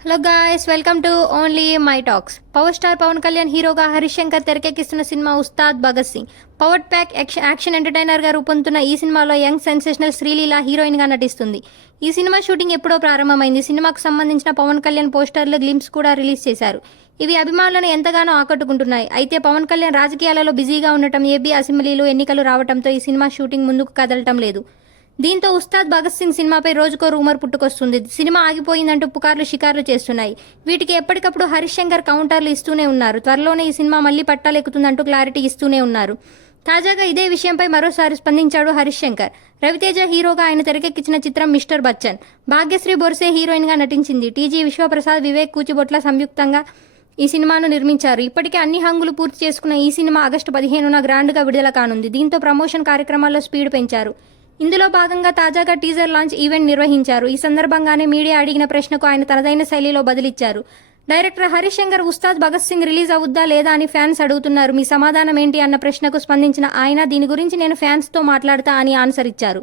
Hello guys, welcome to only my talks. Power star Pawan Kalyan హీరోగా హరీష్ శంకర్ తెరకెక్కిస్తున్న cinema Ustaad Bhagat Singh. Power pack action entertainer గా రూపొందుతున్న ఈ సినిమాలో యంగ్ సెన్సేషనల్ శ్రీలీల హీరోయిన్ గా నటిస్తుంది. ఈ సినిమా షూటింగ్ ఎప్పుడో ప్రారంభమైంది. సినిమాకు సంబంధించిన పవన్ కళ్యాణ్ పోస్టర్లు, గ్లింప్స్ కూడా రిలీజ్ చేశారు. ఇవి అభిమానులను ఎంతగానో ఆకట్టుకుంటున్నాయి. అయితే పవన్ కళ్యాణ్ రాజకీయాలలో బిజీగా ఉండటం, ఏపీ అసెంబ్లీలు ఎన్నికలు రావడంతో ఈ సినిమా షూటింగ్ ముందుకు కదలటం లేదు. దీంతో ఉస్తాద్ భగత్ సింగ్ సినిమాపై రోజుకో రూమర్ పుట్టుకొస్తుంది. సినిమా ఆగిపోయిందంటూ పుకార్లు షికార్లు చేస్తున్నాయి. వీటికి ఎప్పటికప్పుడు హరీష్ శంకర్ కౌంటర్లు ఇస్తూనే ఉన్నారు. త్వరలోనే ఈ సినిమా మళ్లీ పట్టాలెక్కుతుందంటూ క్లారిటీ ఇస్తూనే ఉన్నారు. తాజాగా ఇదే విషయంపై మరోసారి స్పందించాడు హరీష్ శంకర్. రవితేజ హీరోగా ఆయన తెరకెక్కించిన చిత్రం మిస్టర్ బచ్చన్. భాగ్యశ్రీ బొర్సే హీరోయిన్ గా నటించింది. టీజీ విశ్వప్రసాద్, వివేక్ కూచిబొట్ల సంయుక్తంగా ఈ సినిమాను నిర్మించారు. ఇప్పటికే అన్ని హంగులు పూర్తి చేసుకున్న ఈ సినిమా ఆగస్టు 15న గ్రాండ్గా విడుదల కానుంది. దీంతో ప్రమోషన్ కార్యక్రమాల్లో స్పీడ్ పెంచారు. ఇందులో భాగంగా తాజాగా టీజర్ లాంచ్ ఈవెంట్ నిర్వహించారు. ఈ సందర్భంగానే మీడియా అడిగిన ప్రశ్నకు ఆయన తనదైన శైలిలో బదిలిచ్చారు. డైరెక్టర్ హరీష్ శంకర్ ఉస్తాద్ భగత్ సింగ్ రిలీజ్ అవుద్దా లేదా అని ఫ్యాన్స్ అడుగుతున్నారు. మీ సమాధానం ఏంటి అన్న ప్రశ్నకు స్పందించిన ఆయన, దీని గురించి నేను ఫ్యాన్స్తో మాట్లాడతా అని ఆన్సర్ ఇచ్చారు.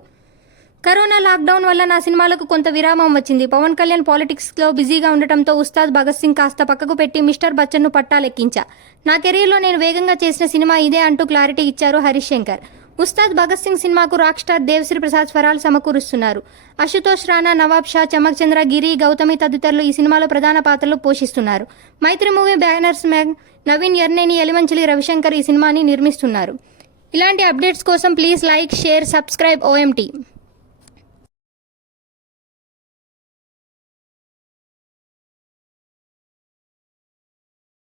కరోనా లాక్డౌన్ వల్ల నా సినిమాలకు కొంత విరామం వచ్చింది. పవన్ కళ్యాణ్ పాలిటిక్స్లో బిజీగా ఉండటంతో ఉస్తాద్ భగత్ సింగ్ కాస్త పక్కకు పెట్టి మిస్టర్ బచ్చన్ను పట్టాలెక్కించా. నా కెరీర్లో నేను వేగంగా చేసిన సినిమా ఇదే అంటూ క్లారిటీ ఇచ్చారు హరీష్ శంకర్. ఉస్తాద్ భగత్ సింగ్ సినిమాకు రాక్ స్టార్ దేవిశ్రీ ప్రసాద్ స్వరాలు సమకూరుస్తున్నారు. అశుతోష్ రాణా, నవాబ్ షా, చమక్ చంద్ర, గిరి, గౌతమి తదితరులు ఈ సినిమాలో ప్రధాన పాత్రలు పోషిస్తున్నారు. మైత్రి మూవీ బ్యానర్స్ నవీన్ ఎర్నేని, ఎలిమంచిలి రవిశంకర్ ఈ సినిమాని నిర్మిస్తున్నారు. ఇలాంటి అప్డేట్స్ కోసం please like, share, subscribe OMT.